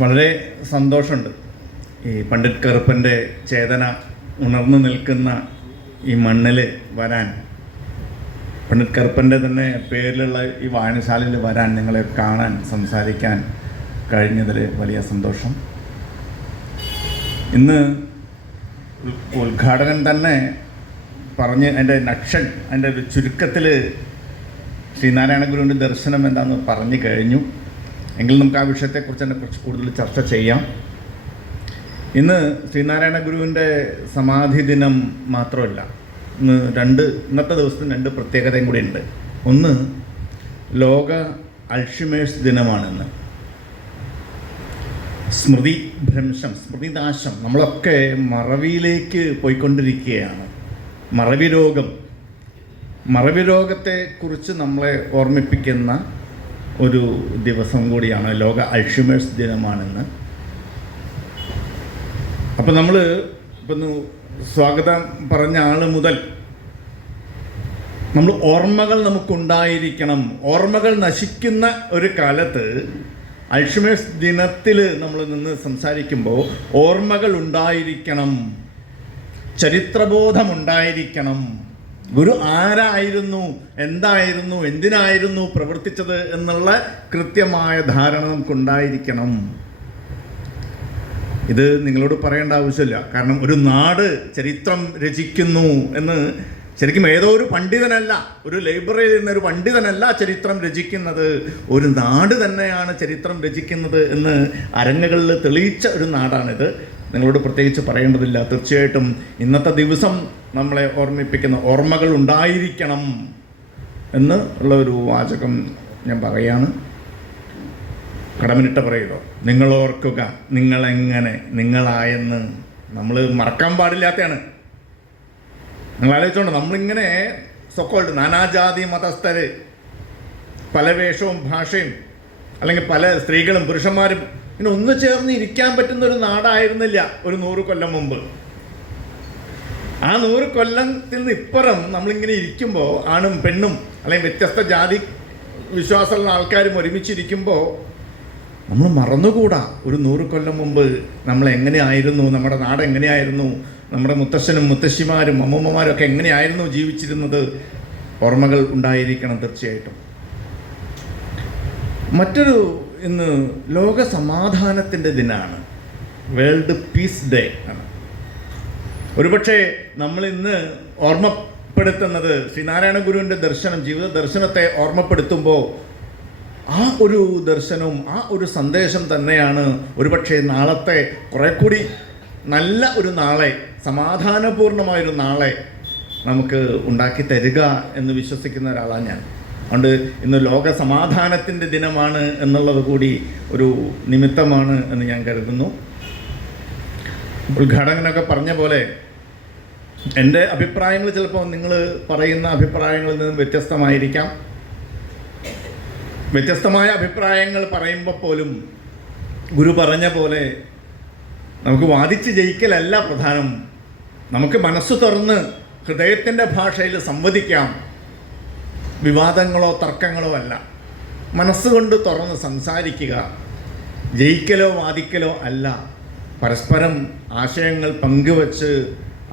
വളരെ സന്തോഷമുണ്ട് ഈ പണ്ഡിറ്റ് കറുപ്പൻ്റെ ചേതന ഉണർന്നു നിൽക്കുന്ന ഈ മണ്ണിൽ വരാൻ, പണ്ഡിറ്റ് കറുപ്പൻ്റെ തന്നെ പേരിലുള്ള ഈ വായനശാലയിൽ വരാൻ, നിങ്ങളെ കാണാൻ, സംസാരിക്കാൻ കഴിഞ്ഞതിൽ വലിയ സന്തോഷം. ഇന്ന് ഉദ്ഘാടനം തന്നെ പറഞ്ഞ് അതിൻ്റെ അതിൻ്റെ ഒരു ചുരുക്കത്തിൽ ശ്രീനാരായണ ഗുരുവിൻ്റെ ദർശനം എന്താണെന്ന് പറഞ്ഞു കഴിഞ്ഞു. എങ്കിലും നമുക്ക് ആ വിഷയത്തെക്കുറിച്ച് തന്നെ കുറച്ച് കൂടുതൽ ചർച്ച ചെയ്യാം. ഇന്ന് ശ്രീനാരായണ ഗുരുവിൻ്റെ സമാധി ദിനം മാത്രമല്ല, ഇന്നത്തെ ദിവസത്തിന് രണ്ട് പ്രത്യേകതയും കൂടി ഉണ്ട്. ഒന്ന്, ലോക അൾഷിമേഴ്സ് ദിനമാണിന്ന്. സ്മൃതിഭ്രംശം, സ്മൃതിനാശം, നമ്മളൊക്കെ മറവിയിലേക്ക് പോയിക്കൊണ്ടിരിക്കുകയാണ്. മറവി രോഗത്തെക്കുറിച്ച് നമ്മളെ ഓർമ്മിപ്പിക്കുന്ന ഒരു ദിവസം കൂടിയാണ് ലോക അൾഷിമേഴ്സ് ദിനമാണെന്ന്. അപ്പോൾ നമ്മൾ ഇപ്പം സ്വാഗതം പറഞ്ഞ ആൾ മുതൽ നമ്മൾ ഓർമ്മകൾ നമുക്കുണ്ടായിരിക്കണം. ഓർമ്മകൾ നശിക്കുന്ന ഒരു കാലത്ത് അൾഷിമേഴ്സ് ദിനത്തിൽ നമ്മൾ നിന്ന് സംസാരിക്കുമ്പോൾ ഓർമ്മകൾ ഉണ്ടായിരിക്കണം, ചരിത്രബോധമുണ്ടായിരിക്കണം. ഗുരു ആരായിരുന്നു, എന്തായിരുന്നു, എന്തിനായിരുന്നു പ്രവർത്തിച്ചത് എന്നുള്ള കൃത്യമായ ധാരണ നമുക്കുണ്ടായിരിക്കണം. ഇത് നിങ്ങളോട് പറയേണ്ട ആവശ്യമില്ല. കാരണം ഒരു നാട് ചരിത്രം രചിക്കുന്നു എന്ന് ശരിക്കും ഏതോ ഒരു പണ്ഡിതനല്ല, ഒരു ലൈബ്രറിയിൽ ഇരുന്നൊരു പണ്ഡിതനല്ല ചരിത്രം രചിക്കുന്നത്, ഒരു നാട് തന്നെയാണ് ചരിത്രം രചിക്കുന്നത് എന്ന് അരങ്ങുകളിൽ തെളിയിച്ച ഒരു നാടാണിത്. നിങ്ങളോട് പ്രത്യേകിച്ച് പറയേണ്ടതില്ല. തീർച്ചയായിട്ടും ഇന്നത്തെ ദിവസം നമ്മളെ ഓർമ്മിപ്പിക്കുന്ന ഓർമ്മകൾ ഉണ്ടായിരിക്കണം എന്ന് ഉള്ള ഒരു വാചകം ഞാൻ പറയാണ്. കടമനിട്ട പറയുമല്ലോ, നിങ്ങളോർക്കുക നിങ്ങളെങ്ങനെ നിങ്ങളായെന്ന്. നമ്മൾ മറക്കാൻ പാടില്ലാത്തതാണ്. നിങ്ങൾ ആലോചിച്ചോണ്ട് നമ്മളിങ്ങനെ സൊക്കോൾഡ് നാനാജാതി മതസ്ഥർ, പല വേഷവും ഭാഷയും, അല്ലെങ്കിൽ പല സ്ത്രീകളും പുരുഷന്മാരും ഇങ്ങനെ ഒന്ന് ചേർന്ന് ഇരിക്കാൻ പറ്റുന്ന ഒരു നാടായിരുന്നില്ല ഒരു 100 കൊല്ലം മുമ്പ്. ആ 100 കൊല്ലത്തിൽ നിന്ന് ഇപ്പുറം നമ്മളിങ്ങനെ ഇരിക്കുമ്പോൾ, ആണും പെണ്ണും അല്ലെങ്കിൽ വ്യത്യസ്ത ജാതി വിശ്വാസമുള്ള ആൾക്കാരും ഒരുമിച്ചിരിക്കുമ്പോൾ നമ്മൾ മറന്നുകൂടാ ഒരു 100 കൊല്ലം മുമ്പ് നമ്മൾ എങ്ങനെയായിരുന്നു, നമ്മുടെ നാട് എങ്ങനെയായിരുന്നു, നമ്മുടെ മുത്തശ്ശനും മുത്തശ്ശിമാരും അമ്മൂമ്മമാരും ഒക്കെ എങ്ങനെയായിരുന്നു ജീവിച്ചിരുന്നത്. ഓർമ്മകൾ ഉണ്ടായിരിക്കണം തീർച്ചയായിട്ടും. മറ്റൊരു, ഇന്ന് ലോക സമാധാനത്തിൻ്റെ ദിനമാണ്, വേൾഡ് പീസ് ഡേ ആണ്. ഒരുപക്ഷെ നമ്മളിന്ന് ഓർമ്മപ്പെടുത്തുന്നത് ശ്രീനാരായണ ഗുരുവിൻ്റെ ദർശനം, ജീവിത ദർശനത്തെ ഓർമ്മപ്പെടുത്തുമ്പോൾ ആ ഒരു ദർശനവും ആ ഒരു സന്ദേശം തന്നെയാണ് ഒരുപക്ഷെ നാളത്തെ കുറെ കൂടി നല്ല ഒരു നാളെ, സമാധാനപൂർണമായൊരു നാളെ നമുക്ക് ഉണ്ടാക്കി തരിക എന്ന് വിശ്വസിക്കുന്ന ഒരാളാണ് ഞാൻ. അതുകൊണ്ട് ഇന്ന് ലോക സമാധാനത്തിൻ്റെ ദിനമാണ് എന്നുള്ളത് കൂടി ഒരു നിമിത്തമാണ് എന്ന് ഞാൻ കരുതുന്നു. ഉദ്ഘാടകനൊക്കെ പറഞ്ഞ പോലെ എൻ്റെ അഭിപ്രായങ്ങൾ ചിലപ്പോൾ നിങ്ങൾ പറയുന്ന അഭിപ്രായങ്ങളിൽ നിന്നും വ്യത്യസ്തമായിരിക്കാം. വ്യത്യസ്തമായ അഭിപ്രായങ്ങൾ പറയുമ്പോൾ പോലും ഗുരു പറഞ്ഞ പോലെ നമുക്ക് വാദിച്ച് ജയിക്കലല്ല പ്രധാനം. നമുക്ക് മനസ്സ് തുറന്ന് ഹൃദയത്തിൻ്റെ ഭാഷയിൽ സംവദിക്കാം. വിവാദങ്ങളോ തർക്കങ്ങളോ അല്ല, മനസ്സുകൊണ്ട് തുറന്ന് സംസാരിക്കുക. ജയിക്കലോ വാദിക്കലോ അല്ല, പരസ്പരം ആശയങ്ങൾ പങ്കുവച്ച്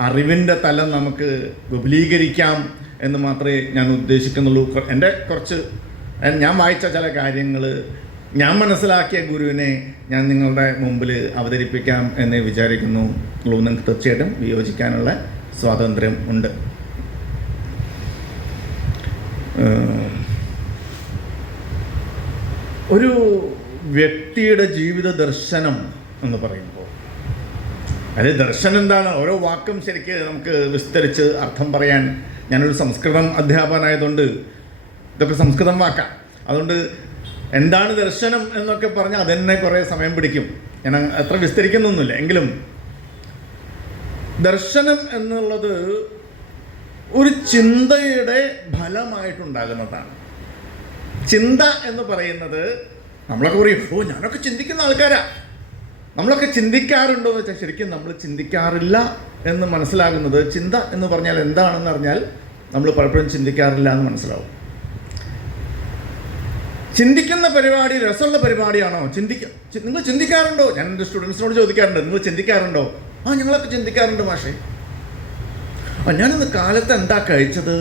അറിവിൻ്റെ തലം നമുക്ക് വിപുലീകരിക്കാം എന്ന് മാത്രമേ ഞാൻ ഉദ്ദേശിക്കുന്നുള്ളൂ. എൻ്റെ ഞാൻ വായിച്ച ചില കാര്യങ്ങൾ, ഞാൻ മനസ്സിലാക്കിയ ഗുരുവിനെ ഞാൻ നിങ്ങളുടെ മുമ്പിൽ അവതരിപ്പിക്കാം എന്ന് വിചാരിക്കുന്നു. നിങ്ങൾക്ക് തീർച്ചയായിട്ടും വിയോജിക്കാനുള്ള സ്വാതന്ത്ര്യം ഉണ്ട്. ഒരു വ്യക്തിയുടെ ജീവിത ദർശനം എന്ന് പറയുമ്പോൾ, അത് ദർശനം എന്താണ്, ഓരോ വാക്കും ശരിക്ക് നമുക്ക് വിസ്തരിച്ച് അർത്ഥം പറയാൻ, ഞാനൊരു സംസ്കൃതം അധ്യാപകനായതുകൊണ്ട് ഇതൊക്കെ സംസ്കൃതം വാക്കാം. അതുകൊണ്ട് എന്താണ് ദർശനം എന്നൊക്കെ പറഞ്ഞാൽ അതെന്നെ കുറേ സമയം പിടിക്കും. ഞാൻ അത്ര വിസ്തരിക്കുന്നൊന്നുമില്ല. എങ്കിലും ദർശനം എന്നുള്ളത് ഒരു ചിന്തയുടെ ഫലമായിട്ടുണ്ടാകുന്നതാണ്. ചിന്ത എന്ന് പറയുന്നത്, നമ്മളൊക്കെ പറയും, ഓ ഞാനൊക്കെ ചിന്തിക്കുന്ന ആൾക്കാരാ, നമ്മളൊക്കെ ചിന്തിക്കാറുണ്ടോ എന്ന് വെച്ചാൽ ശരിക്കും നമ്മൾ ചിന്തിക്കാറില്ല എന്ന് മനസ്സിലാകുന്നത്. ചിന്ത എന്ന് പറഞ്ഞാൽ എന്താണെന്ന് അറിഞ്ഞാൽ നമ്മൾ പലപ്പോഴും ചിന്തിക്കാറില്ല എന്ന് മനസ്സിലാവും. ചിന്തിക്കുന്ന പരിപാടി രസമുള്ള പരിപാടിയാണോ? നിങ്ങൾ ചിന്തിക്കാറുണ്ടോ? ഞാൻ എൻ്റെ സ്റ്റുഡൻസിനോട് ചോദിക്കാറുണ്ട്, നിങ്ങൾ ചിന്തിക്കാറുണ്ടോ? ഞങ്ങളൊക്കെ ചിന്തിക്കാറുണ്ട് മാഷേ. ഞാനിന്ന് കാലത്ത് എന്താ കഴിച്ചത്?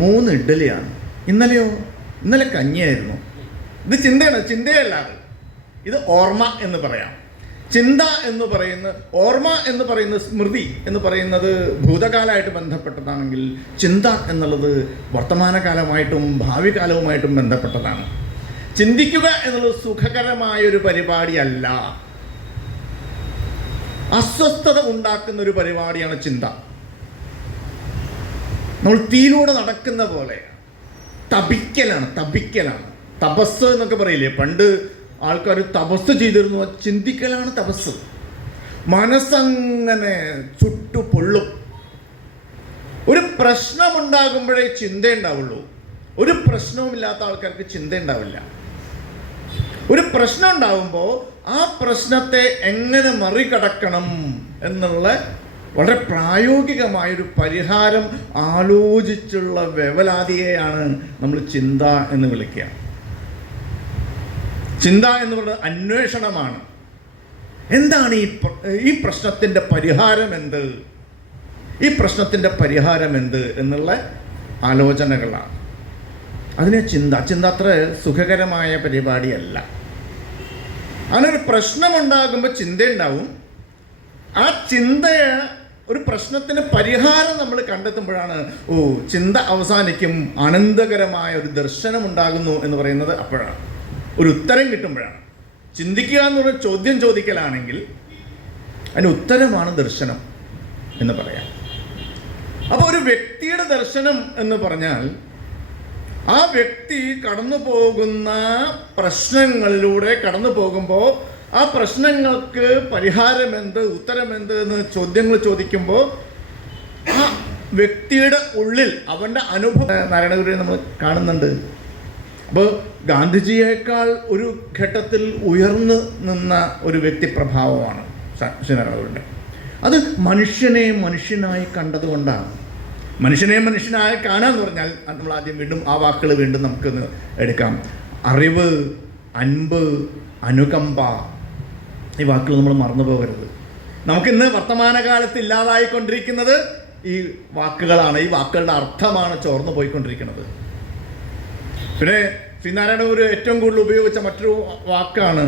3 ഇഡ്ഡലിയാണ്. ഇന്നലെ കഞ്ഞിയായിരുന്നു. ഇത് ചിന്തയാണ്, ചിന്തയല്ല അത്. ഇത് ഓർമ്മ എന്ന് പറയാം. ചിന്ത എന്ന് പറയുന്നത്, ഓർമ്മ എന്ന് പറയുന്നത്, സ്മൃതി എന്ന് പറയുന്നത് ഭൂതകാലമായിട്ട് ബന്ധപ്പെട്ടതാണെങ്കിൽ ചിന്ത എന്നുള്ളത് വർത്തമാനകാലമായിട്ടും ഭാവി കാലവുമായിട്ടും ബന്ധപ്പെട്ടതാണ്. ചിന്തിക്കുക എന്നുള്ളത് സുഖകരമായൊരു പരിപാടിയല്ല, അസ്വസ്ഥത ഉണ്ടാക്കുന്ന ഒരു പരിപാടിയാണ് ചിന്ത. നമ്മൾ തീയിലൂടെ നടക്കുന്ന പോലെ തപിക്കലാണ്. തപസ് എന്നൊക്കെ പറയില്ലേ, പണ്ട് ആൾക്കാർ തപസ് ചെയ്തിരുന്നു. ചിന്തിക്കലാണ് തപസ്. മനസ്സങ്ങനെ ചുട്ടുപൊള്ളും. ഒരു പ്രശ്നമുണ്ടാകുമ്പോഴേ ചിന്തയുണ്ടാവുള്ളൂ. ഒരു പ്രശ്നവുമില്ലാത്ത ആൾക്കാർക്ക് ചിന്ത ഉണ്ടാവില്ല. ഒരു പ്രശ്നം ഉണ്ടാകുമ്പോൾ ആ പ്രശ്നത്തെ എങ്ങനെ മറികടക്കണം എന്നുള്ള വളരെ പ്രായോഗികമായൊരു പരിഹാരം ആലോചിച്ചുള്ള വേവലാതിയെയാണ് നമ്മൾ ചിന്ത എന്ന് വിളിക്കുക. ചിന്ത എന്ന് പറയുന്നത് അന്വേഷണമാണ്. എന്താണ് ഈ പ്രശ്നത്തിൻ്റെ പരിഹാരം എന്ത്, ഈ പ്രശ്നത്തിൻ്റെ പരിഹാരം എന്ത് എന്നുള്ള ആലോചനകളാണ്. അതിനെ ചിന്ത അത്ര സുഖകരമായ പരിപാടിയല്ല. അങ്ങനൊരു പ്രശ്നമുണ്ടാകുമ്പോൾ ചിന്തയുണ്ടാവും. ആ ചിന്തയെ, ഒരു പ്രശ്നത്തിന് പരിഹാരം നമ്മൾ കണ്ടെത്തുമ്പോഴാണ് ചിന്ത അവസാനിക്കും, ആനന്ദകരമായ ഒരു ദർശനം ഉണ്ടാകുന്നു എന്ന് പറയുന്നത് അപ്പോഴാണ്, ഒരു ഉത്തരം കിട്ടുമ്പോഴാണ്. ചിന്തിക്കുക എന്നുള്ള ചോദ്യം ചോദിക്കലാണെങ്കിൽ അതിന് ഉത്തരമാണ് ദർശനം എന്ന് പറയാം. അപ്പോൾ ഒരു വ്യക്തിയുടെ ദർശനം എന്ന് പറഞ്ഞാൽ ആ വ്യക്തി കടന്നു പോകുന്ന പ്രശ്നങ്ങളിലൂടെ കടന്നു പോകുമ്പോൾ ആ പ്രശ്നങ്ങൾക്ക് പരിഹാരമെന്ത്, ഉത്തരമെന്ത് എന്ന് ചോദ്യങ്ങൾ ചോദിക്കുമ്പോൾ ആ വ്യക്തിയുടെ ഉള്ളിൽ അവൻ്റെ അനുഭവം നാരായണഗുരുവിനെ നമ്മൾ കാണുന്നുണ്ട്. അപ്പോൾ ഗാന്ധിജിയേക്കാൾ ഒരു ഘട്ടത്തിൽ ഉയർന്നു നിന്ന ഒരു വ്യക്തിപ്രഭാവമാണ് ശ്രീനാരായണഗുരുവിൻ്റെ. അത് മനുഷ്യനെ മനുഷ്യനായി കണ്ടതുകൊണ്ടാണ്. മനുഷ്യനെ മനുഷ്യനായി കാണാന്ന് പറഞ്ഞാൽ നമ്മൾ ആദ്യം വീണ്ടും ആ വാക്കുകൾ വീണ്ടും നമുക്കൊന്ന് എടുക്കാം. അറിവ്, അൻപ്, അനുകമ്പ, ഈ വാക്കുകൾ നമ്മൾ മറന്നു പോകരുത്. നമുക്കിന്ന് വർത്തമാനകാലത്ത് ഇല്ലാതായിക്കൊണ്ടിരിക്കുന്നത് ഈ വാക്കുകളാണ്. ഈ വാക്കുകളുടെ അർത്ഥമാണ് ചോർന്നു പോയിക്കൊണ്ടിരിക്കുന്നത്. പിന്നെ ശ്രീനാരായണ ഗുരു ഏറ്റവും കൂടുതൽ ഉപയോഗിച്ച മറ്റൊരു വാക്കാണ്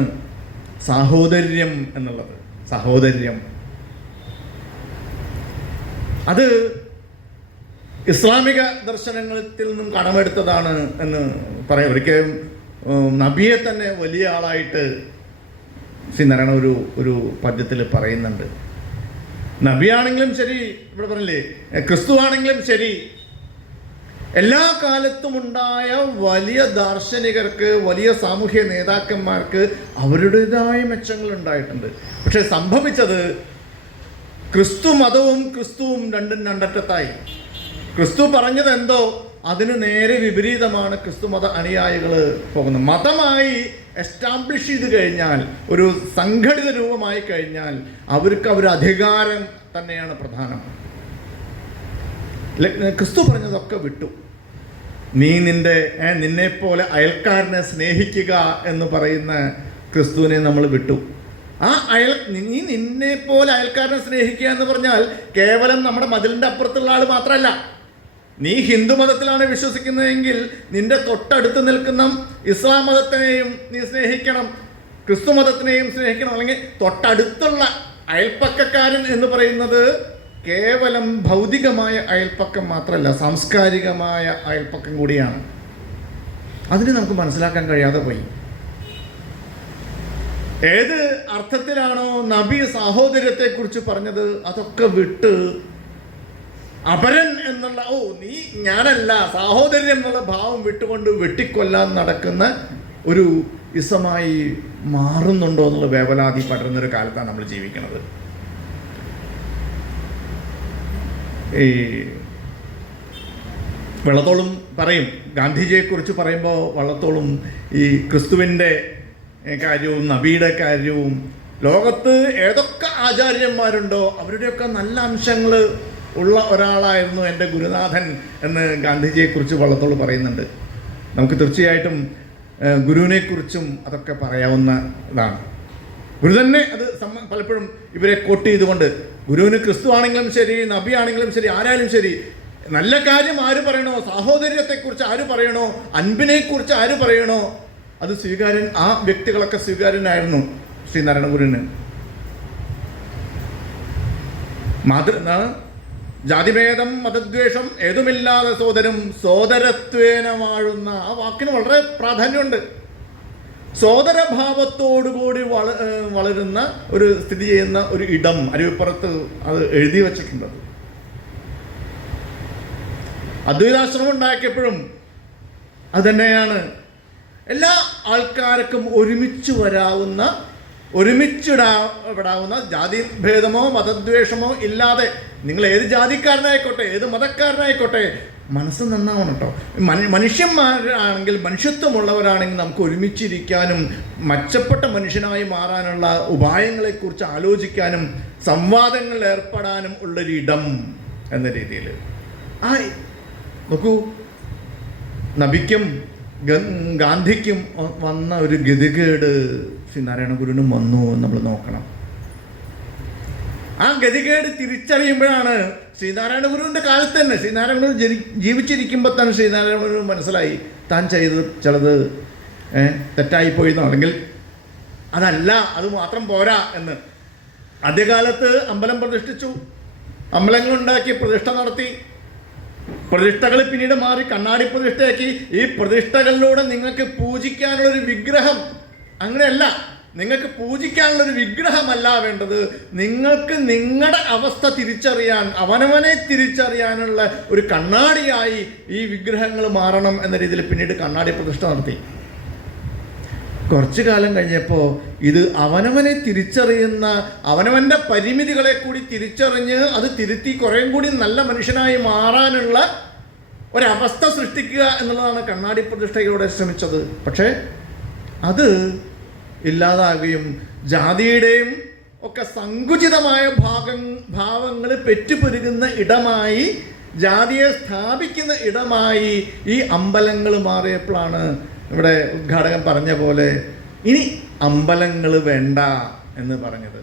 സാഹോദര്യം എന്നുള്ളത്. സാഹോദര്യം അത് ഇസ്ലാമിക ദർശനത്തിൽ നിന്നും കടമെടുത്തതാണ് എന്ന് പറയാം. ഒരിക്കലും നബിയെ തന്നെ വലിയ ആളായിട്ട് ശ്രീനാരായണ ഒരു പദ്യത്തിൽ പറയുന്നുണ്ട്. നബിയാണെങ്കിലും ശരി, ഇവിടെ പറഞ്ഞില്ലേ, ക്രിസ്തു ആണെങ്കിലും ശരി, എല്ലാ കാലത്തും ഉണ്ടായ വലിയ ദാർശനികർക്ക്, വലിയ സാമൂഹ്യ നേതാക്കന്മാർക്ക് അവരുടേതായ മെച്ചങ്ങൾ ഉണ്ടായിട്ടുണ്ട്. പക്ഷെ സംഭവിച്ചത് ക്രിസ്തു മതവും ക്രിസ്തുവും രണ്ടും രണ്ടറ്റത്തായി. ക്രിസ്തു പറഞ്ഞത് എന്തോ അതിന് നേരെ വിപരീതമാണ് ക്രിസ്തു മത അനുയായികൾ പോകുന്നത്. മതമായി എസ്റ്റാബ്ലിഷ് ചെയ്ത് കഴിഞ്ഞാൽ, ഒരു സംഘടിത രൂപമായി കഴിഞ്ഞാൽ അവർക്ക് അധികാരം തന്നെയാണ് പ്രധാനം. ക്രിസ്തു പറഞ്ഞതൊക്കെ വിട്ടു. നീ നിന്നെപ്പോലെ അയൽക്കാരനെ സ്നേഹിക്കുക എന്ന് പറയുന്ന ക്രിസ്തുവിനെ നമ്മൾ വിട്ടു. നീ നിന്നെപ്പോലെ അയൽക്കാരനെ സ്നേഹിക്കുക എന്ന് പറഞ്ഞാൽ കേവലം നമ്മുടെ മതിലിൻ്റെ അപ്പുറത്തുള്ള ആൾ മാത്രമല്ല. നീ ഹിന്ദു മതത്തിലാണ് വിശ്വസിക്കുന്നതെങ്കിൽ നിന്റെ തൊട്ടടുത്ത് നിൽക്കുന്ന ഇസ്ലാം മതത്തിനെയും നീ സ്നേഹിക്കണം, ക്രിസ്തു മതത്തിനെയും സ്നേഹിക്കണം. അല്ലെങ്കിൽ തൊട്ടടുത്തുള്ള അയൽപ്പക്കക്കാരൻ എന്ന് പറയുന്നത് കേവലം ഭൗതികമായ അയൽപ്പക്കം മാത്രമല്ല, സാംസ്കാരികമായ അയൽപ്പക്കം കൂടിയാണ്. അതിന് നമുക്ക് മനസ്സിലാക്കാൻ കഴിയാതെ പോയി. ഏത് അർത്ഥത്തിലാണോ നബി സാഹോദര്യത്തെക്കുറിച്ച് പറഞ്ഞത് അതൊക്കെ വിട്ട് അപരൻ എന്നുള്ള ഞാനല്ല, സാഹോദര്യം എന്നുള്ള ഭാവം വിട്ടുകൊണ്ട് വെട്ടിക്കൊല്ലാൻ നടക്കുന്ന ഒരു ഇസമായി മാറുന്നുണ്ടോ എന്നുള്ള വേവലാതി പടരുന്നൊരു കാലത്താണ് നമ്മൾ ജീവിക്കുന്നത്. ഈ വള്ളത്തോളും പറയും, ഗാന്ധിജിയെക്കുറിച്ച് പറയുമ്പോൾ വള്ളത്തോളും ഈ ക്രിസ്തുവിൻ്റെ കാര്യവും നബിയുടെ കാര്യവും ലോകത്ത് ഏതൊക്കെ ആചാര്യന്മാരുണ്ടോ അവരുടെയൊക്കെ നല്ല അംശങ്ങൾ ഉള്ള ഒരാളായിരുന്നു എൻ്റെ ഗുരുനാഥൻ എന്ന് ഗാന്ധിജിയെക്കുറിച്ച് വള്ളത്തോൾ പറയുന്നുണ്ട്. നമുക്ക് തീർച്ചയായിട്ടും ഗുരുവിനെക്കുറിച്ചും അതൊക്കെ പറയാവുന്ന ഇതാണ്. ഗുരു തന്നെ അത് പലപ്പോഴും ഇവരെ കോട്ട് ചെയ്തുകൊണ്ട്, ഗുരുവിന് ക്രിസ്തു ആണെങ്കിലും ശരി, നബി ആണെങ്കിലും ശരി, ആരായാലും ശരി, നല്ല കാര്യം ആര് പറയണോ, സാഹോദര്യത്തെക്കുറിച്ച് ആര് പറയണോ, അൻപിനെക്കുറിച്ച് ആര് പറയണോ, അത് സ്വീകാര്യൻ, ആ വ്യക്തികളൊക്കെ സ്വീകാര്യനായിരുന്നു ശ്രീനാരായണ ഗുരുവിന്. ജാതിഭേദം മതദ്വേഷം ഏതുമില്ലാതെ സോദരം സോദരത്വേന വാഴുന്ന ആ വാക്കിന് വളരെ പ്രാധാന്യമുണ്ട്. സോദരഭാവത്തോടുകൂടി വളരുന്ന ഒരു സ്ഥിതി ചെയ്യുന്ന ഒരു ഇടം അരുവിപ്പുറത്ത് അത് എഴുതി വച്ചിട്ടുണ്ട്. അദ്വൈതാശ്രമം ഉണ്ടാക്കിയപ്പോഴും അതുതന്നെയാണ്. എല്ലാ ആൾക്കാർക്കും ഒരുമിച്ച് വരാവുന്ന, ഒരുമിച്ചിടാവുന്ന, ജാതിഭേദമോ മതദ്വേഷമോ ഇല്ലാതെ, നിങ്ങൾ ഏത് ജാതിക്കാരനായിക്കോട്ടെ, ഏത് മതക്കാരനായിക്കോട്ടെ, മനസ്സ് നന്നാവണം കേട്ടോ. മനുഷ്യന്മാരാണെങ്കിൽ, മനുഷ്യത്വമുള്ളവരാണെങ്കിൽ നമുക്ക് ഒരുമിച്ചിരിക്കാനും മെച്ചപ്പെട്ട മനുഷ്യനായി മാറാനുള്ള ഉപായങ്ങളെക്കുറിച്ച് ആലോചിക്കാനും സംവാദങ്ങളിൽ ഏർപ്പെടാനും ഉള്ളൊരിടം എന്ന രീതിയിൽ നോക്കൂ, നബിക്കും ഗാന്ധിക്കും വന്ന ഒരു ഗതികേട് ശ്രീനാരായണ ഗുരുവിനും വന്നു എന്ന് നമ്മൾ നോക്കണം. ആ ഗതികേട് തിരിച്ചറിയുമ്പോഴാണ് ശ്രീനാരായണ ഗുരുവിൻ്റെ കാലത്ത് തന്നെ, ശ്രീനാരായണ ഗുരു ജീവിച്ചിരിക്കുമ്പോൾ തന്നെ ശ്രീനാരായണ ഗുരു മനസ്സിലായി താൻ ചെയ്തത് ചിലത് തെറ്റായിപ്പോയെന്നോ, അല്ലെങ്കിൽ അതല്ല, അത് മാത്രം പോരാ എന്ന്. ആദ്യകാലത്ത് അമ്പലം പ്രതിഷ്ഠിച്ചു, അമ്പലങ്ങളുണ്ടാക്കി പ്രതിഷ്ഠ നടത്തി. പ്രതിഷ്ഠകൾ പിന്നീട് മാറി കണ്ണാടി പ്രതിഷ്ഠയാക്കി. ഈ പ്രതിഷ്ഠകളിലൂടെ നിങ്ങൾക്ക് പൂജിക്കാനുള്ളൊരു വിഗ്രഹം, അങ്ങനെയല്ല, നിങ്ങൾക്ക് പൂജിക്കാനുള്ളൊരു വിഗ്രഹമല്ല വേണ്ടത്, നിങ്ങൾക്ക് നിങ്ങളുടെ അവസ്ഥ തിരിച്ചറിയാൻ, അവനവനെ തിരിച്ചറിയാനുള്ള ഒരു കണ്ണാടിയായി ഈ വിഗ്രഹങ്ങൾ മാറണം എന്ന രീതിയിൽ പിന്നീട് കണ്ണാടി പ്രതിഷ്ഠ നടത്തി. കുറച്ചു കാലം കഴിഞ്ഞപ്പോൾ ഇത് അവനവനെ തിരിച്ചറിയുന്ന, അവനവൻ്റെ പരിമിതികളെ കൂടി തിരിച്ചറിഞ്ഞ് അത് തിരുത്തി കുറേയും കൂടി നല്ല മനുഷ്യനായി മാറാനുള്ള ഒരവസ്ഥ സൃഷ്ടിക്കുക എന്നുള്ളതാണ് കണ്ണാടി പ്രതിഷ്ഠയിലൂടെ ശ്രമിച്ചത്. പക്ഷേ അത് ഇല്ലാതാകുകയും ജാതിയുടെയും ഒക്കെ സങ്കുചിതമായ ഭാവങ്ങൾ പെറ്റുപെരുകുന്ന ഇടമായി, ജാതിയെ സ്ഥാപിക്കുന്ന ഇടമായി ഈ അമ്പലങ്ങൾ മാറിയപ്പോഴാണ് ഇവിടെ ഉദ്ഘാടകൻ പറഞ്ഞ പോലെ ഇനി അമ്പലങ്ങൾ വേണ്ട എന്ന് പറഞ്ഞത്.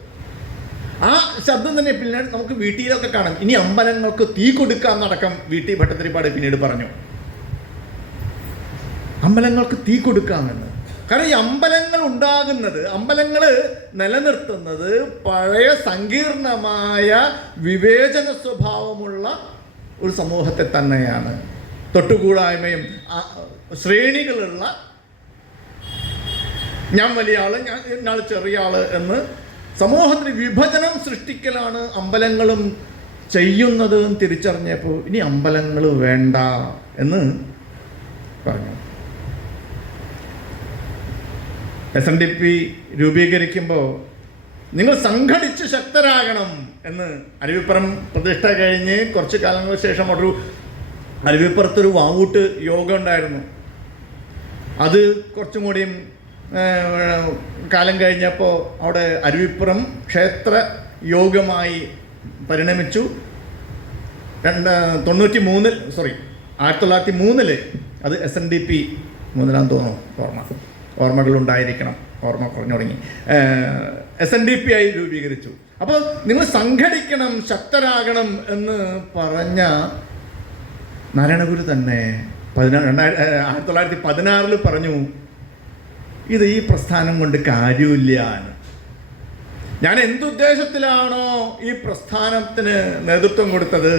ആ ശബ്ദം തന്നെ പിന്നീട് നമുക്ക് വീട്ടിലൊക്കെ കാണാം. ഇനി അമ്പലങ്ങൾക്ക് തീ കൊടുക്കാമെന്നടക്കം വീട്ടി ഭട്ടതിരിപ്പാട് പിന്നീട് പറഞ്ഞു. അമ്പലങ്ങൾക്ക് തീ കൊടുക്കാമെന്ന്. കാരണം ഈ അമ്പലങ്ങൾ ഉണ്ടാകുന്നത്, അമ്പലങ്ങൾ നിലനിർത്തുന്നത് പഴയ സങ്കീർണമായ വിവേചന സ്വഭാവമുള്ള ഒരു സമൂഹത്തെ തന്നെയാണ്. തൊട്ടുകൂടായ്മയും ശ്രേണികളുള്ള, ഞാൻ വലിയ ആള്, ഞാൻ ചെറിയ ആള് എന്ന് സമൂഹത്തിന് വിഭജനം സൃഷ്ടിക്കലാണ് അമ്പലങ്ങളും ചെയ്യുന്നത് തിരിച്ചറിഞ്ഞപ്പോൾ ഇനി അമ്പലങ്ങൾ വേണ്ട എന്ന് പറഞ്ഞു. SNDP രൂപീകരിക്കുമ്പോൾ നിങ്ങൾ സംഘടിച്ച് ശക്തരാകണം എന്ന്, അരുവിപ്പുറം പ്രതിഷ്ഠ കഴിഞ്ഞ് കുറച്ച് കാലങ്ങൾക്ക് ശേഷം ഒരു അരുവിപ്പുറത്തൊരു വാവൂട്ട് യോഗം ഉണ്ടായിരുന്നു. അത് കുറച്ചും കൂടിയും കാലം കഴിഞ്ഞപ്പോൾ അവിടെ അരുവിപ്പുറം ക്ഷേത്ര യോഗമായി പരിണമിച്ചു. 1903 അത് SNDP മുതലാന്ന് തോന്നുന്നു, ഓർമ്മകളുണ്ടായിരിക്കണം, ഓർമ്മ കുറഞ്ഞു തുടങ്ങി, SNDP ആയി രൂപീകരിച്ചു. അപ്പോൾ നിങ്ങൾ സംഘടിക്കണം, ശക്തരാകണം എന്ന് പറഞ്ഞ നാരായണഗുരു തന്നെ 1916 പറഞ്ഞു, ഇത് ഈ പ്രസ്ഥാനം കൊണ്ട് കാര്യമില്ല. ഞാൻ എന്തുദ്ദേശത്തിലാണോ ഈ പ്രസ്ഥാനത്തിന് നേതൃത്വം കൊടുത്തത്,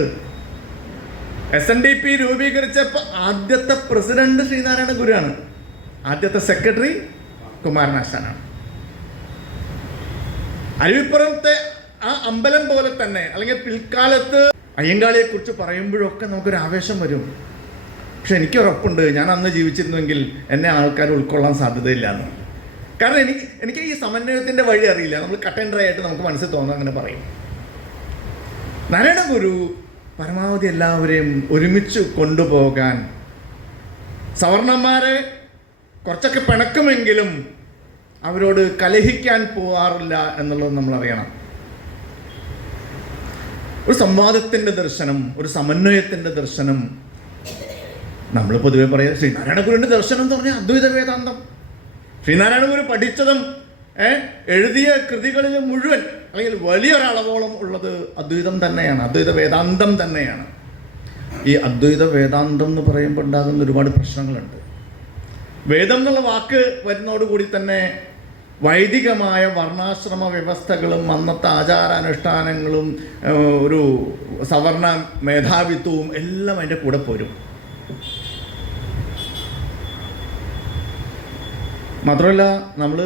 SNDP രൂപീകരിച്ചപ്പോൾ ആദ്യത്തെ പ്രസിഡന്റ് ശ്രീനാരായണ ഗുരുവാണ്, ആദ്യത്തെ സെക്രട്ടറി കുമാരനാശാനാണ്. അരുവിപ്പുറത്തെ ആ അമ്പലം പോലെ തന്നെ, അല്ലെങ്കിൽ പിൽക്കാലത്ത് അയ്യങ്കാളിയെക്കുറിച്ച് പറയുമ്പോഴൊക്കെ നമുക്കൊരു ആവേശം വരും. പക്ഷെ എനിക്കുറപ്പുണ്ട്, ഞാൻ അന്ന് ജീവിച്ചിരുന്നെങ്കിൽ എന്നെ ആൾക്കാർ ഉൾക്കൊള്ളാൻ സാധ്യതയില്ല എന്ന്. കാരണം എനിക്ക് ഈ സമന്വയത്തിൻ്റെ വഴി അറിയില്ല. നമ്മൾ കട്ട് ആൻഡ് ഡ്രൈ ആയിട്ട് നമുക്ക് മനസ്സിൽ തോന്നുന്നു, അങ്ങനെ പറയും. നാരായണ ഗുരു പരമാവധി എല്ലാവരെയും ഒരുമിച്ച് കൊണ്ടുപോകാൻ, സവർണന്മാരെ കുറച്ചൊക്കെ പിണക്കുമെങ്കിലും അവരോട് കലഹിക്കാൻ പോകാറില്ല എന്നുള്ളത് നമ്മൾ അറിയണം. ഒരു സംവാദത്തിൻ്റെ ദർശനം, ഒരു സമന്വയത്തിൻ്റെ ദർശനം നമ്മൾ പൊതുവെ പറയുക ശ്രീനാരായണ ഗുരുവിൻ്റെ ദർശനം എന്ന് പറഞ്ഞാൽ അദ്വൈത വേദാന്തം. ശ്രീനാരായണ ഗുരു പഠിച്ചതും എഴുതിയ കൃതികളിൽ മുഴുവൻ അല്ലെങ്കിൽ വലിയൊരളവോളം ഉള്ളത് അദ്വൈതം തന്നെയാണ്, അദ്വൈത വേദാന്തം തന്നെയാണ്. ഈ അദ്വൈത വേദാന്തം എന്ന് പറയുമ്പോൾ ഉണ്ടാകുന്ന ഒരുപാട് പ്രശ്നങ്ങളുണ്ട്. വേദം എന്നുള്ള വാക്ക് വരുന്നതോടുകൂടി തന്നെ വൈദികമായ വർണ്ണാശ്രമ വ്യവസ്ഥകളും അന്നത്തെ ആചാരാനുഷ്ഠാനങ്ങളും ഒരു സവർണ മേധാവിത്വവും എല്ലാം അതിൻ്റെ കൂടെ പോരും. മാത്രമല്ല, നമ്മൾ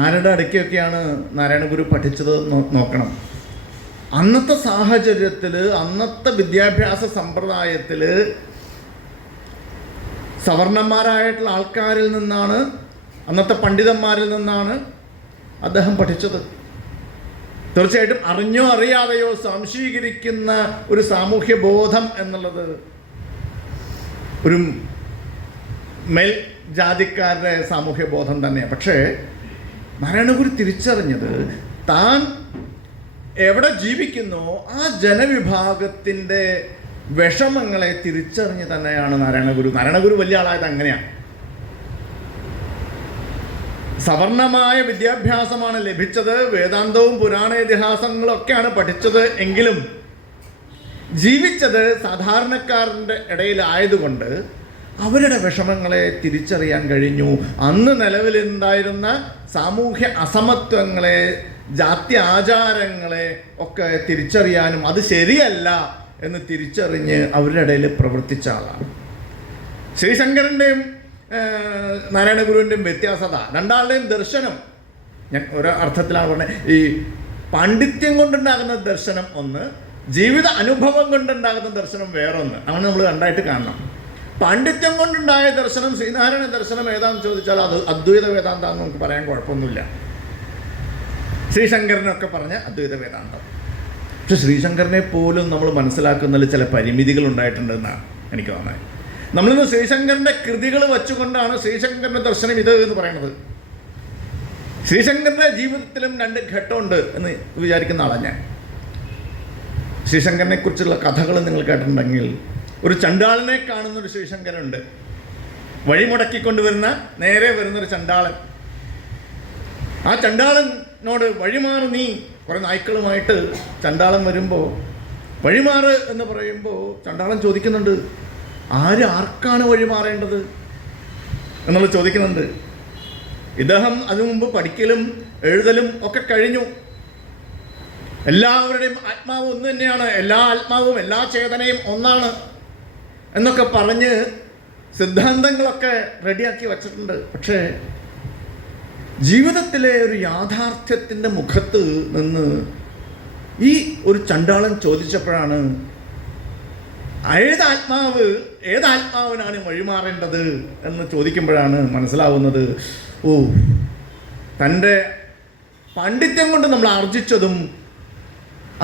ആരുടെ അടുക്കൊക്കെയാണ് നാരായണ ഗുരു പഠിച്ചത് നോക്കണം. അന്നത്തെ സാഹചര്യത്തിൽ, അന്നത്തെ വിദ്യാഭ്യാസ സമ്പ്രദായത്തിൽ സവർണന്മാരായിട്ടുള്ള ആൾക്കാരിൽ നിന്നാണ്, അന്നത്തെ പണ്ഡിതന്മാരിൽ നിന്നാണ് അദ്ദേഹം പഠിച്ചത്. തീർച്ചയായിട്ടും അറിഞ്ഞോ അറിയാതെയോ സംശീകരിക്കുന്ന ഒരു സാമൂഹ്യ ബോധം എന്നുള്ളത് ഒരു മേൽ ജാതിക്കാരുടെ സാമൂഹ്യ ബോധം തന്നെയാണ്. പക്ഷേ നാരായണ ഗുരു തിരിച്ചറിഞ്ഞത് താൻ എവിടെ ജീവിക്കുന്നോ ആ ജനവിഭാഗത്തിൻ്റെ വിഷമങ്ങളെ തിരിച്ചറിഞ്ഞ് തന്നെയാണ് നാരായണ ഗുരു വലിയ ആളായത് അങ്ങനെയാണ്. സവർണമായ വിദ്യാഭ്യാസമാണ് ലഭിച്ചത്, വേദാന്തവും പുരാണ ഇതിഹാസങ്ങളൊക്കെയാണ് പഠിച്ചത്. എങ്കിലും ജീവിച്ചത് സാധാരണക്കാരൻ്റെ ഇടയിലായതുകൊണ്ട് അവരുടെ വിഷമങ്ങളെ തിരിച്ചറിയാൻ കഴിഞ്ഞു. അന്ന് നിലവിലുണ്ടായിരുന്ന സാമൂഹ്യ അസമത്വങ്ങളെ, ജാതി ആചാരങ്ങളെ ഒക്കെ തിരിച്ചറിയാനും അത് ശരിയല്ല എന്ന് തിരിച്ചറിഞ്ഞ് അവരുടെ ഇടയിൽ പ്രവർത്തിച്ച ആളാണ്. ശ്രീശങ്കരൻ്റെയും നാരായണ ഗുരുവിൻ്റെയും വ്യത്യാസത, രണ്ടാളുടെയും ദർശനം ഞാൻ ഒരർത്ഥത്തിലാണ് പറഞ്ഞത്. ഈ പാണ്ഡിത്യം കൊണ്ടുണ്ടാകുന്ന ദർശനം ഒന്ന്, ജീവിത അനുഭവം കൊണ്ടുണ്ടാകുന്ന ദർശനം വേറൊന്ന്. അങ്ങനെ നമ്മൾ രണ്ടായിട്ട് കാണണം. പാണ്ഡിത്യം കൊണ്ടുണ്ടായ ദർശനം, ശ്രീനാരായണ ദർശനം ഏതാണെന്ന് ചോദിച്ചാൽ അത് അദ്വൈത വേദാന്താന്ന് നമുക്ക് പറയാൻ കുഴപ്പമൊന്നുമില്ല. ശ്രീശങ്കരനൊക്കെ പറഞ്ഞ അദ്വൈത വേദാന്തം. പക്ഷെ ശ്രീശങ്കരനെ പോലും നമ്മൾ മനസ്സിലാക്കുന്നതിൽ ചില പരിമിതികൾ ഉണ്ടായിട്ടുണ്ടെന്നാണ് എനിക്ക് തോന്നുന്നത്. നമ്മളിന്ന് ശ്രീശങ്കരൻ്റെ കൃതികൾ വച്ചുകൊണ്ടാണ് ശ്രീശങ്കരൻ്റെ ദർശനം ഇത് എന്ന് പറയുന്നത്. ശ്രീശങ്കരൻ്റെ ജീവിതത്തിലും രണ്ട് ഘട്ടമുണ്ട് എന്ന് വിചാരിക്കുന്ന ആളാണ് ഞാൻ. ശ്രീശങ്കരനെ കുറിച്ചുള്ള കഥകൾ നിങ്ങൾ കേട്ടിട്ടുണ്ടെങ്കിൽ, ഒരു ചണ്ടാളനെ കാണുന്നൊരു ശ്രീശങ്കരനുണ്ട്. വഴിമുടക്കിക്കൊണ്ടുവരുന്ന നേരെ വരുന്നൊരു ചണ്ടാളൻ. ആ ചണ്ടാളനോട് വഴിമാറ് നീ, കുറേ നായ്ക്കളുമായിട്ട് ചണ്ടാളൻ വരുമ്പോൾ വഴിമാറ് എന്ന് പറയുമ്പോൾ ചണ്ടാളൻ ചോദിക്കുന്നുണ്ട്, ആർക്കാണ് വഴിമാറേണ്ടത് എന്നുള്ളത് ചോദിക്കുന്നുണ്ട്. ഇദ്ദേഹം അതിനു മുമ്പ് പഠിക്കലും എഴുതലും ഒക്കെ കഴിഞ്ഞു. എല്ലാവരുടെയും ആത്മാവ് ഒന്ന് തന്നെയാണ്, എല്ലാ ആത്മാവും എല്ലാ ചേതനയും ഒന്നാണ് എന്നൊക്കെ പറഞ്ഞ് സിദ്ധാന്തങ്ങളൊക്കെ റെഡിയാക്കി വച്ചിട്ടുണ്ട്. പക്ഷേ ജീവിതത്തിലെ ഒരു യാഥാർത്ഥ്യത്തിൻ്റെ മുഖത്ത് നിന്ന് ഈ ഒരു ചണ്ടാളൻ ചോദിച്ചപ്പോഴാണ് ഏതാത്മാവിനാണ് വഴിമാറേണ്ടത് എന്ന് ചോദിക്കുമ്പോഴാണ് മനസ്സിലാവുന്നത്, ഓ, തൻ്റെ പാണ്ഡിത്യം കൊണ്ട് നമ്മൾ ആർജിച്ചതും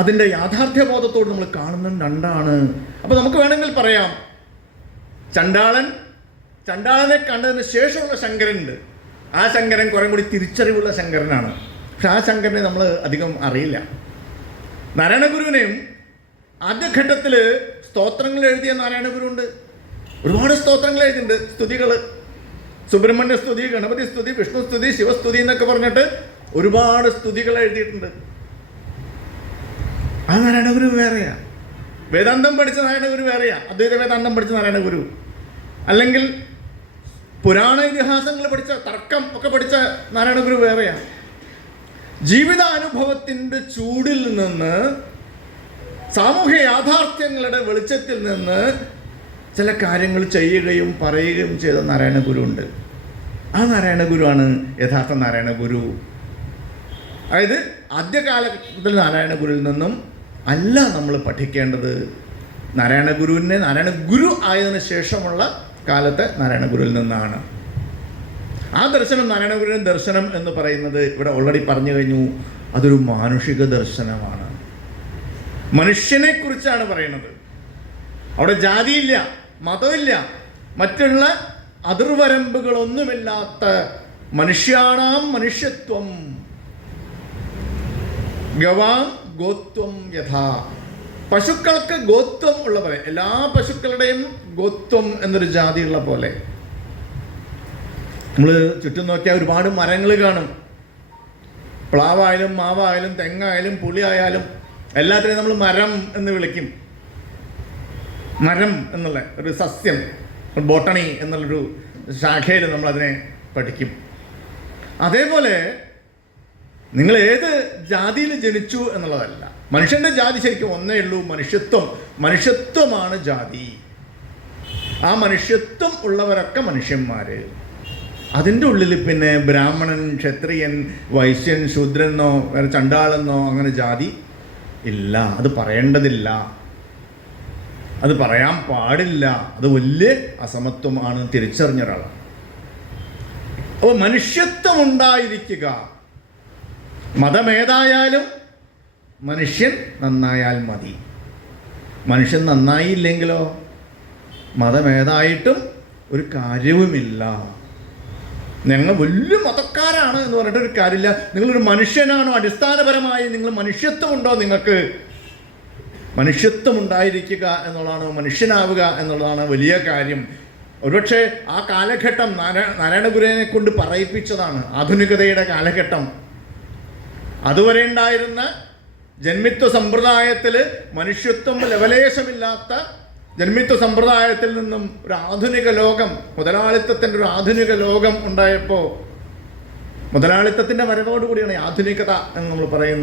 അതിൻ്റെ യാഥാർത്ഥ്യബോധത്തോട് നമ്മൾ കാണുന്നതും രണ്ടാണ്. അപ്പോൾ നമുക്ക് വേണമെങ്കിൽ പറയാം, ചണ്ടാളനെ കണ്ടതിന് ശേഷമുള്ള ശങ്കരനുണ്ട്. ആ ശങ്കരൻ കുറേ കൂടി തിരിച്ചറിവുള്ള ശങ്കരനാണ്. പക്ഷെ ആ ശങ്കരനെ നമ്മൾ അധികം അറിയില്ല. നാരായണ ഗുരുവിനെയും ആദ്യഘട്ടത്തിൽ സ്തോത്രങ്ങൾ എഴുതിയ നാരായണ ഗുരുവുണ്ട്. ഒരുപാട് സ്തോത്രങ്ങൾ എഴുതിയിട്ടുണ്ട്, സ്തുതികൾ, സുബ്രഹ്മണ്യ സ്തുതി, ഗണപതി സ്തുതി, വിഷ്ണു സ്തുതി, ശിവസ്തുതി എന്നൊക്കെ പറഞ്ഞിട്ട് ഒരുപാട് സ്തുതികൾ എഴുതിയിട്ടുണ്ട്. ആ നാരായണ ഗുരു വേറെയാ. വേദാന്തം പഠിച്ച നാരായണ ഗുരു വേറെയാ. അദ്വൈത വേദാന്തം പഠിച്ച നാരായണ ഗുരു, അല്ലെങ്കിൽ പുരാണ ഇതിഹാസങ്ങൾ പഠിച്ച, തർക്കം ഒക്കെ പഠിച്ച നാരായണ ഗുരു വേറെയാ. ജീവിതാനുഭവത്തിൻ്റെ ചൂടിൽ നിന്ന്, സാമൂഹ്യ യാഥാർത്ഥ്യങ്ങളുടെ വെളിച്ചത്തിൽ നിന്ന് ചില കാര്യങ്ങൾ ചെയ്യുകയും പറയുകയും ചെയ്ത നാരായണ ഗുരു ഉണ്ട്. ആ നാരായണ ഗുരുവാണ് യഥാർത്ഥ നാരായണ ഗുരു. അതായത് ആദ്യകാലത്തിൽ നാരായണ ഗുരുവിൽ നിന്നും അല്ല നമ്മൾ പഠിക്കേണ്ടത്, നാരായണ ഗുരു ആയതിനു ശേഷമുള്ള കാലത്തെ നാരായണ ഗുരുവിൽ നിന്നാണ്. ആ ദർശനം, നാരായണ ഗുരുവിൻ്റെ ദർശനം എന്ന് പറയുന്നത് ഇവിടെ ഓൾറെഡി പറഞ്ഞു കഴിഞ്ഞു, അതൊരു മാനുഷിക ദർശനമാണ്. മനുഷ്യനെക്കുറിച്ചാണ് പറയുന്നത്. അവിടെ ജാതിയില്ല, മതമില്ല, മറ്റുള്ള അതിർവരമ്പുകളൊന്നുമില്ലാത്ത മനുഷ്യാണാം മനുഷ്യത്വം ഗവാം ഗോത്വം യഥാ പശുക്കൾക്ക് ഗോത്വം ഉള്ള പോലെ, എല്ലാ പശുക്കളുടെയും ഗോത്വം എന്നൊരു ജാതി ഉള്ള പോലെ, നമ്മൾ ചുറ്റും നോക്കിയാൽ ഒരുപാട് മരങ്ങൾ കാണും. പ്ലാവായാലും മാവായാലും തെങ്ങായാലും പുളിയായാലും എല്ലാത്തിനെയും നമ്മൾ മരം എന്ന് വിളിക്കും. മരം എന്നുള്ള ഒരു സസ്യം, ബോട്ടണി എന്നുള്ളൊരു ശാഖയിൽ നമ്മളതിനെ പഠിക്കും. അതേപോലെ നിങ്ങൾ ഏത് ജാതിയിൽ ജനിച്ചു എന്നുള്ളതല്ല. മനുഷ്യൻ്റെ ജാതി ശരിക്കും ഒന്നേ ഉള്ളൂ, മനുഷ്യത്വം. മനുഷ്യത്വമാണ് ജാതി. ആ മനുഷ്യത്വം ഉള്ളവരൊക്കെ മനുഷ്യന്മാർ. അതിൻ്റെ ഉള്ളിൽ പിന്നെ ബ്രാഹ്മണൻ, ക്ഷത്രിയൻ, വൈശ്യൻ, ശൂദ്രനെന്നോ വേറെ ചണ്ടാളെന്നോ അങ്ങനെ ജാതി ഇല്ല. അത് പറയേണ്ടതില്ല, അത് പറയാൻ പാടില്ല. അത് വലിയ അസമത്വമാണ്, തിരിച്ചറിഞ്ഞ ഒരാളാണ്. അപ്പോൾ മനുഷ്യത്വം ഉണ്ടായിരിക്കുക. മതമേതായാലും മനുഷ്യൻ നന്നായാൽ മതി. മനുഷ്യൻ നന്നായില്ലെങ്കിലോ മതമേതായിട്ടും ഒരു കാര്യവുമില്ല. ഞങ്ങൾ വലിയ മതക്കാരാണ് എന്ന് പറഞ്ഞിട്ട് ഒരു കാര്യമില്ല. നിങ്ങളൊരു മനുഷ്യനാണോ? അടിസ്ഥാനപരമായി നിങ്ങൾ മനുഷ്യത്വം ഉണ്ടോ? നിങ്ങൾക്ക് മനുഷ്യത്വം ഉണ്ടായിരിക്കുക എന്നുള്ളതാണ്, മനുഷ്യനാവുക എന്നുള്ളതാണ് വലിയ കാര്യം. ഒരുപക്ഷെ ആ കാലഘട്ടം നാരായണ ഗുരുവിനെ കൊണ്ട് പറയിപ്പിച്ചതാണ്. ആധുനികതയുടെ കാലഘട്ടം. അതുവരെ ഉണ്ടായിരുന്ന ജന്മിത്വ സമ്പ്രദായത്തിൽ, മനുഷ്യത്വം ലവലേശമില്ലാത്ത ജന്മിത്വ സമ്പ്രദായത്തിൽ നിന്നും ഒരു ആധുനിക ലോകം, മുതലാളിത്തത്തിൻ്റെ ഒരു ആധുനിക ലോകം ഉണ്ടായപ്പോൾ, മുതലാളിത്തത്തിൻ്റെ വരവോടുകൂടിയാണ് ആധുനികത എന്ന് നമ്മൾ പറയുന്നത്.